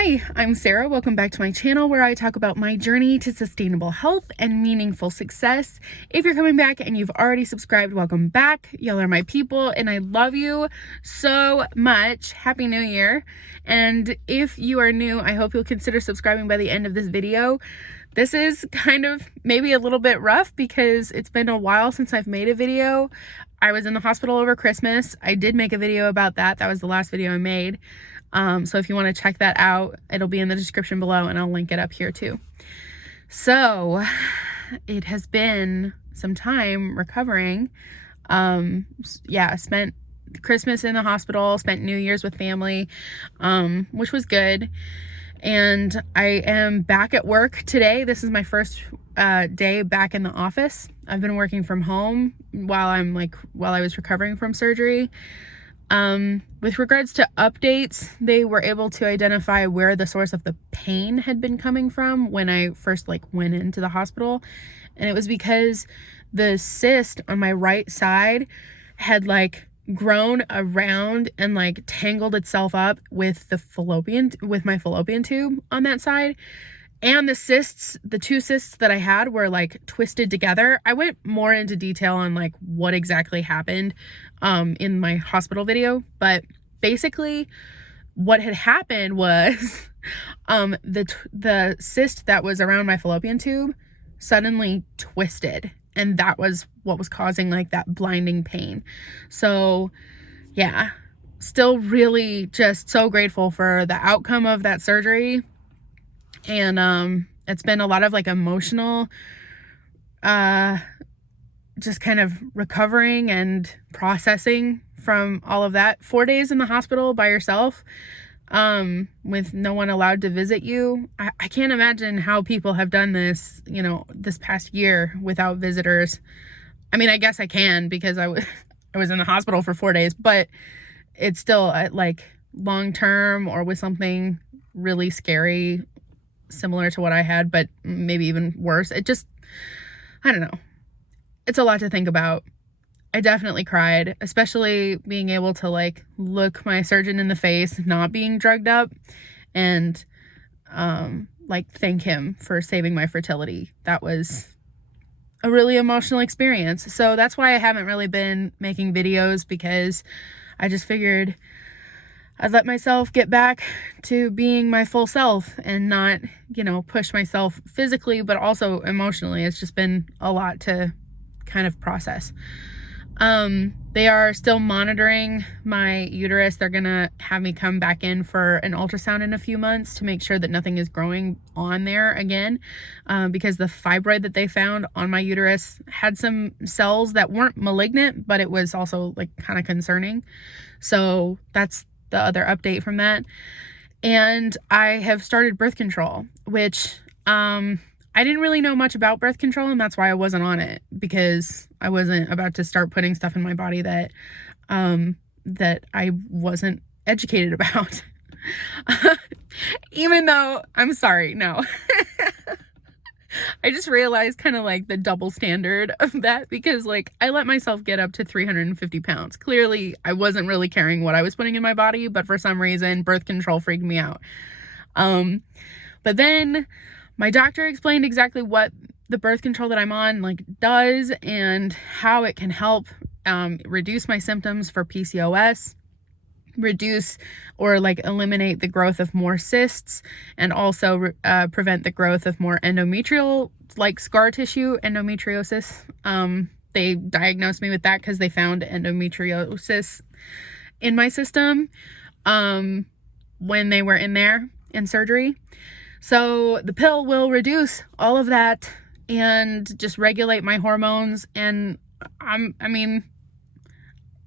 Hi, I'm Sarah. Welcome back to my channel where I talk about my journey to sustainable health and meaningful success. If you're coming back and you've already subscribed, welcome back. Y'all are my people and I love you so much. Happy New Year. And if you are new, I hope you'll consider subscribing by the end of this video. This is kind of maybe a little bit rough because it's been a while since I've made a video. I was in the hospital over Christmas. I did make a video about that. That was the last video I made. So if you want to check that out, it'll be in the description below and I'll link it up here too. So it has been some time recovering. Spent Christmas in the hospital, spent New Year's with family, which was good. And I am back at work today. This is my first day back in the office. I've been working from home while I was recovering from surgery. With regards to updates, they were able to identify where the source of the pain had been coming from when I first went into the hospital. And it was because the cyst on my right side had grown around and tangled itself up with my fallopian tube on that side. And the two cysts that I had were twisted together. I went more into detail on what exactly happened in my hospital video, but basically what had happened was the cyst that was around my fallopian tube suddenly twisted, and that was what was causing that blinding pain. So yeah, still really just so grateful for the outcome of that surgery. And it's been a lot of emotional just kind of recovering and processing from all of that. 4 days in the hospital by yourself, with no one allowed to visit you. I can't imagine how people have done this, this past year without visitors. I mean, I guess I can because I was in the hospital for 4 days, but it's still long term or with something really scary similar to what I had, but maybe even worse. I don't know. It's a lot to think about. I definitely cried, especially being able to look my surgeon in the face, not being drugged up, and thank him for saving my fertility. That was a really emotional experience. So that's why I haven't really been making videos, because I just figured I'd let myself get back to being my full self and not, push myself physically, but also emotionally. It's just been a lot to kind of process. They are still monitoring my uterus. They're gonna have me come back in for an ultrasound in a few months to make sure that nothing is growing on there again, because the fibroid that they found on my uterus had some cells that weren't malignant, but it was also kind of concerning. So that's the other update from that. And I have started birth control, which I didn't really know much about birth control, and that's why I wasn't on it, because I wasn't about to start putting stuff in my body that I wasn't educated about. Even though, I'm sorry, no. I just realized kind of the double standard of that, because I let myself get up to 350 pounds. Clearly, I wasn't really caring what I was putting in my body, but for some reason, birth control freaked me out. But then my doctor explained exactly what the birth control that I'm on does and how it can help reduce my symptoms for PCOS, reduce or eliminate the growth of more cysts, and also prevent the growth of more endometrial scar tissue, endometriosis. They diagnosed me with that because they found endometriosis in my system when they were in there in surgery. So the pill will reduce all of that and just regulate my hormones, and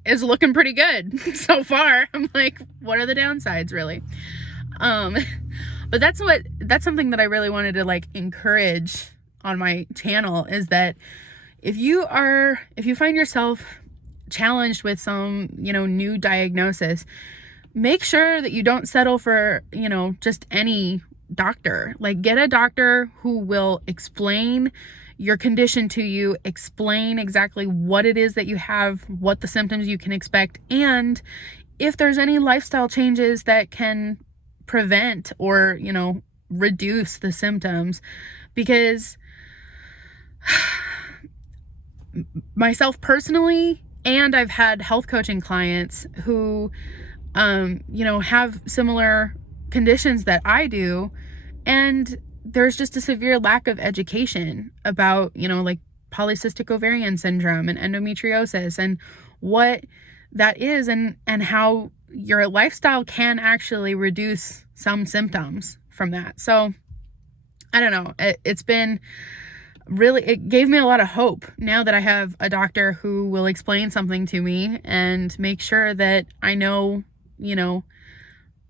it's looking pretty good so far. I'm what are the downsides, really? But that's something that I really wanted to encourage on my channel, is that if you find yourself challenged with some, new diagnosis, make sure that you don't settle for, just any doctor. Get a doctor who will explain your condition to you, explain exactly what it is that you have, what the symptoms you can expect, and if there's any lifestyle changes that can prevent or, reduce the symptoms, because myself personally, and I've had health coaching clients who, have similar conditions that I do, and there's just a severe lack of education about, like polycystic ovarian syndrome and endometriosis and what that is, and how your lifestyle can actually reduce some symptoms from that. So I don't know. It's been really, it gave me a lot of hope now that I have a doctor who will explain something to me and make sure that I know,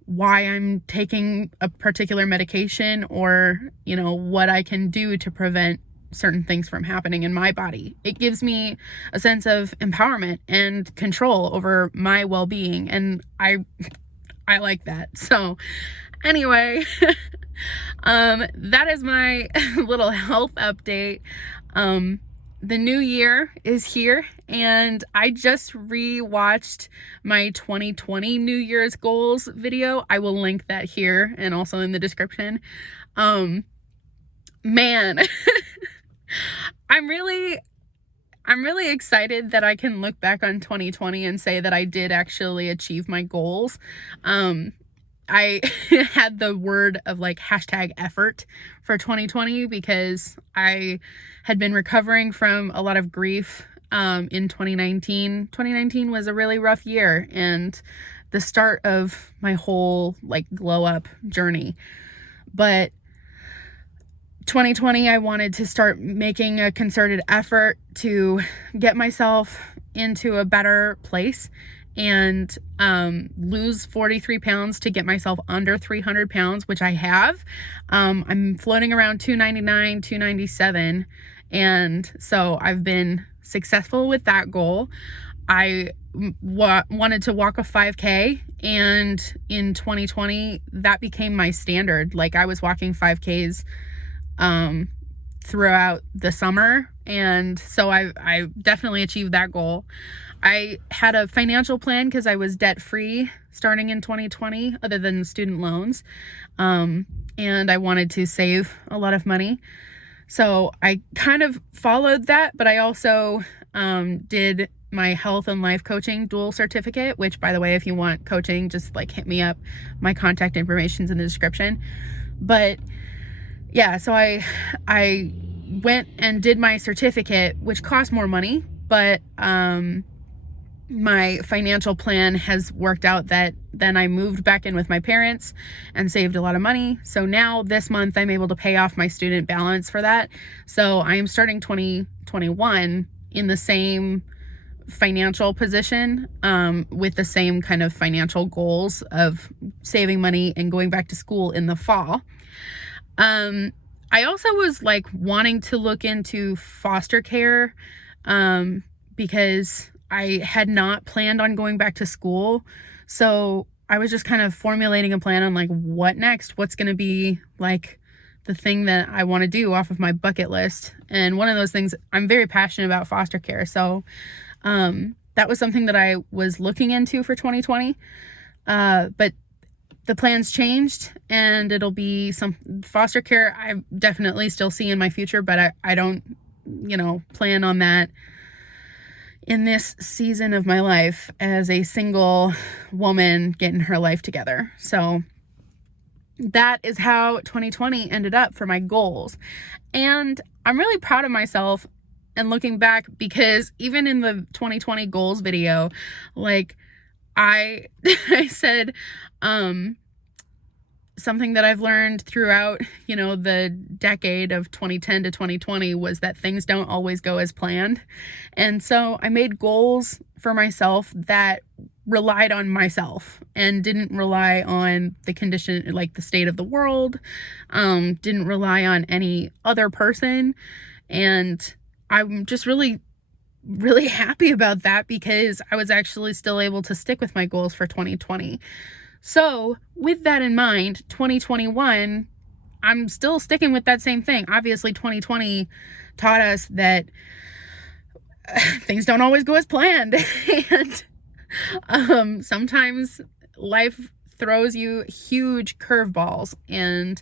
why I'm taking a particular medication, or, what I can do to prevent certain things from happening in my body. It gives me a sense of empowerment and control over my well-being, and I like that. So anyway, that is my little health update. The new year is here, and I just re-watched my 2020 New Year's goals video. I will link that here and also in the description. Man, I'm really excited that I can look back on 2020 and say that I did actually achieve my goals. I had the word of like #effort for 2020 because I had been recovering from a lot of grief in 2019. 2019 was a really rough year and the start of my whole like glow up journey. But 2020, I wanted to start making a concerted effort to get myself into a better place and lose 43 pounds to get myself under 300 pounds, which I have. I'm floating around 299, 297. And so I've been successful with that goal. I wanted to walk a 5K, and in 2020, that became my standard. Like I was walking 5Ks throughout the summer. And so I definitely achieved that goal. I had a financial plan because I was debt free starting in 2020, other than student loans. And I wanted to save a lot of money. So I kind of followed that, but I also did my health and life coaching dual certificate, which, by the way, if you want coaching, just like hit me up. My contact information's in the description. But yeah, so I went and did my certificate, which cost more money, but my financial plan has worked out that then I moved back in with my parents and saved a lot of money. So now this month I'm able to pay off my student balance for that. So I am starting 2021 in the same financial position, with the same kind of financial goals of saving money and going back to school in the fall. I also was like wanting to look into foster care, because I had not planned on going back to school. So I was just kind of formulating a plan on like what next, what's going to be like the thing that I want to do off of my bucket list. And one of those things, I'm very passionate about foster care. So that was something that I was looking into for 2020. But the plans changed, and it'll be some foster care I definitely still see in my future, but I don't, plan on that in this season of my life as a single woman getting her life together. So that is how 2020 ended up for my goals. And I'm really proud of myself and looking back, because even in the 2020 goals video, like I said, something that I've learned throughout, the decade of 2010 to 2020 was that things don't always go as planned. And so I made goals for myself that relied on myself and didn't rely on the condition, like the state of the world, didn't rely on any other person. And I'm just really happy about that, because I was actually still able to stick with my goals for 2020. So with that in mind, 2021, I'm still sticking with that same thing. Obviously, 2020 taught us that things don't always go as planned. And sometimes life throws you huge curveballs. And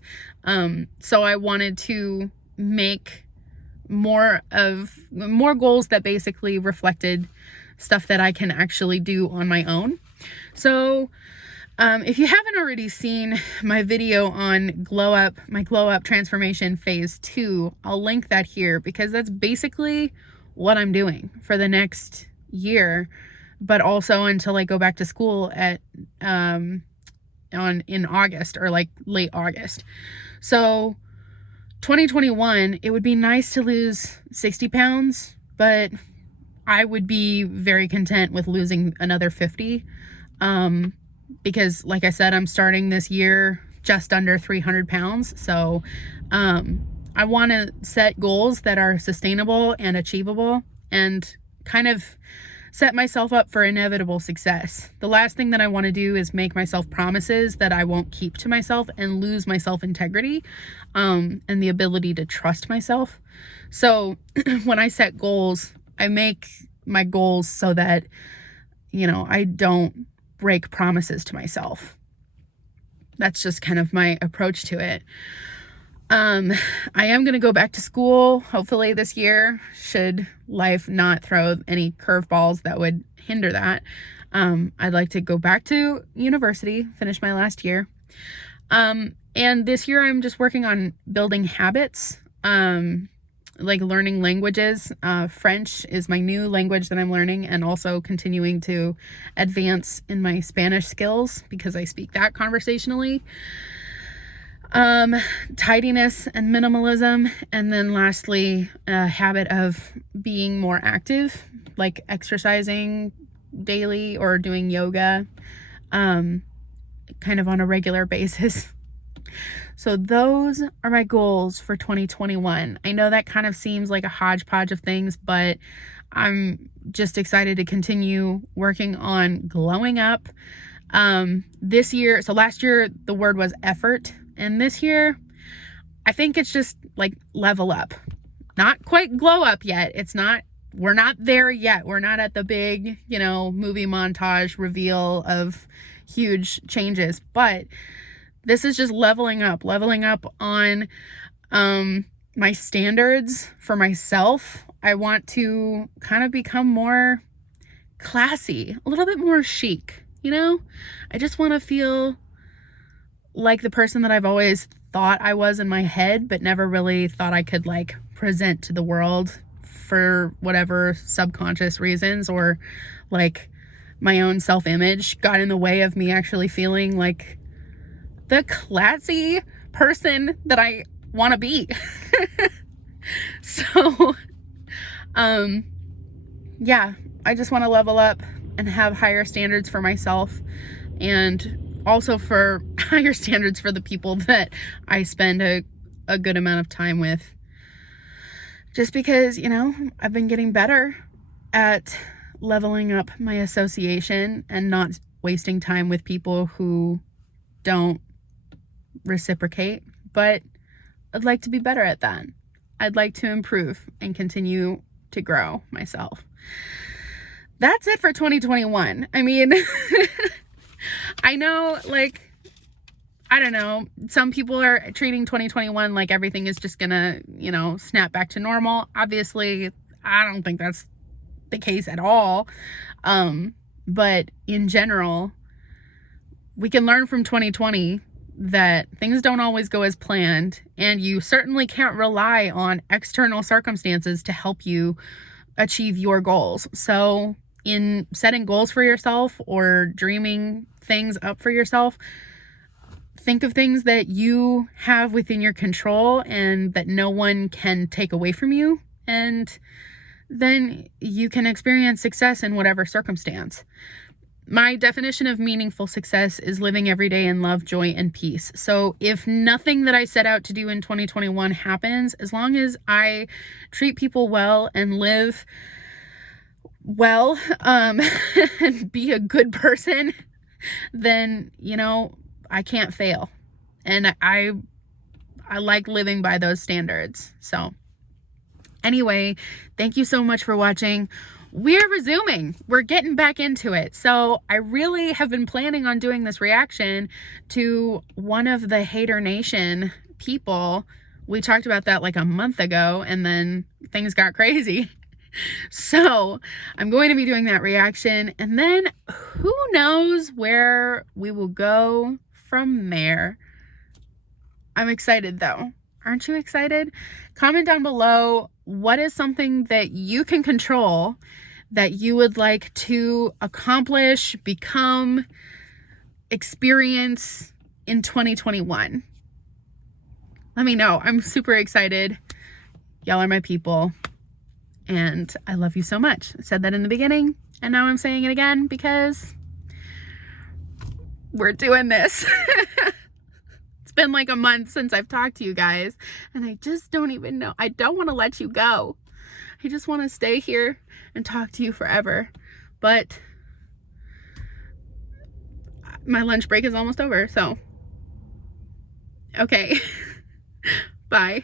so I wanted to make more goals that basically reflected stuff that I can actually do on my own. So if you haven't already seen my video on my glow up transformation phase 2, I'll link that here, because that's basically what I'm doing for the next year, but also until I go back to school in August, or like late August. So 2021, it would be nice to lose 60 pounds, but I would be very content with losing another 50. Because like I said, I'm starting this year just under 300 pounds. So, I want to set goals that are sustainable and achievable, and kind of set myself up for inevitable success. The last thing that I want to do is make myself promises that I won't keep to myself and lose my self-integrity, and the ability to trust myself. So when I set goals, I make my goals so that, I don't break promises to myself. That's just kind of my approach to it. I am going to go back to school, hopefully this year, should life not throw any curveballs that would hinder that. I'd like to go back to university, finish my last year. And this year I'm just working on building habits, like learning languages. French is my new language that I'm learning, and also continuing to advance in my Spanish skills because I speak that conversationally. Tidiness and minimalism. And then lastly, a habit of being more active, like exercising daily or doing yoga, kind of on a regular basis. So those are my goals for 2021. I know that kind of seems like a hodgepodge of things, but I'm just excited to continue working on glowing up. This year, so last year the word was effort, and this year I think it's just like level up. Not quite glow up yet. We're not there yet. We're not at the big, movie montage reveal of huge changes, but this is just leveling up on my standards for myself. I want to kind of become more classy, a little bit more chic, I just want to feel like the person that I've always thought I was in my head, but never really thought I could like present to the world for whatever subconscious reasons, or like my own self-image got in the way of me actually feeling like the classy person that I want to be. So, yeah, I just want to level up and have higher standards for myself, and also for higher standards for the people that I spend a good amount of time with. Just because, I've been getting better at leveling up my association and not wasting time with people who don't reciprocate, but I'd like to be better at that. I'd like to improve and continue to grow myself. That's it for 2021. I mean, I know, I don't know, some people are treating 2021 like everything is just gonna, snap back to normal. Obviously, I don't think that's the case at all. But in general, we can learn from 2020 that things don't always go as planned, and you certainly can't rely on external circumstances to help you achieve your goals. So in setting goals for yourself or dreaming things up for yourself, think of things that you have within your control and that no one can take away from you, and then you can experience success in whatever circumstance. My definition of meaningful success is living every day in love, joy, and peace. So if nothing that I set out to do in 2021 happens, as long as I treat people well and live well, and be a good person, then, I can't fail. And I like living by those standards. So anyway, thank you so much for watching. we're resuming. We're getting back into it. So I really have been planning on doing this reaction to one of the Hater Nation people. We talked about that like a month ago, and then things got crazy. So I'm going to be doing that reaction, and then who knows where we will go from there. I'm excited though. Aren't you excited? Comment down below, what is something that you can control that you would like to accomplish, become, experience in 2021? Let me know. I'm super excited. Y'all are my people. And I love you so much. I said that in the beginning, and now I'm saying it again because we're doing this. It's been like a month since I've talked to you guys, and I just don't even know. I don't want to let you go. I just want to stay here and talk to you forever. But my lunch break is almost over, so okay. Bye.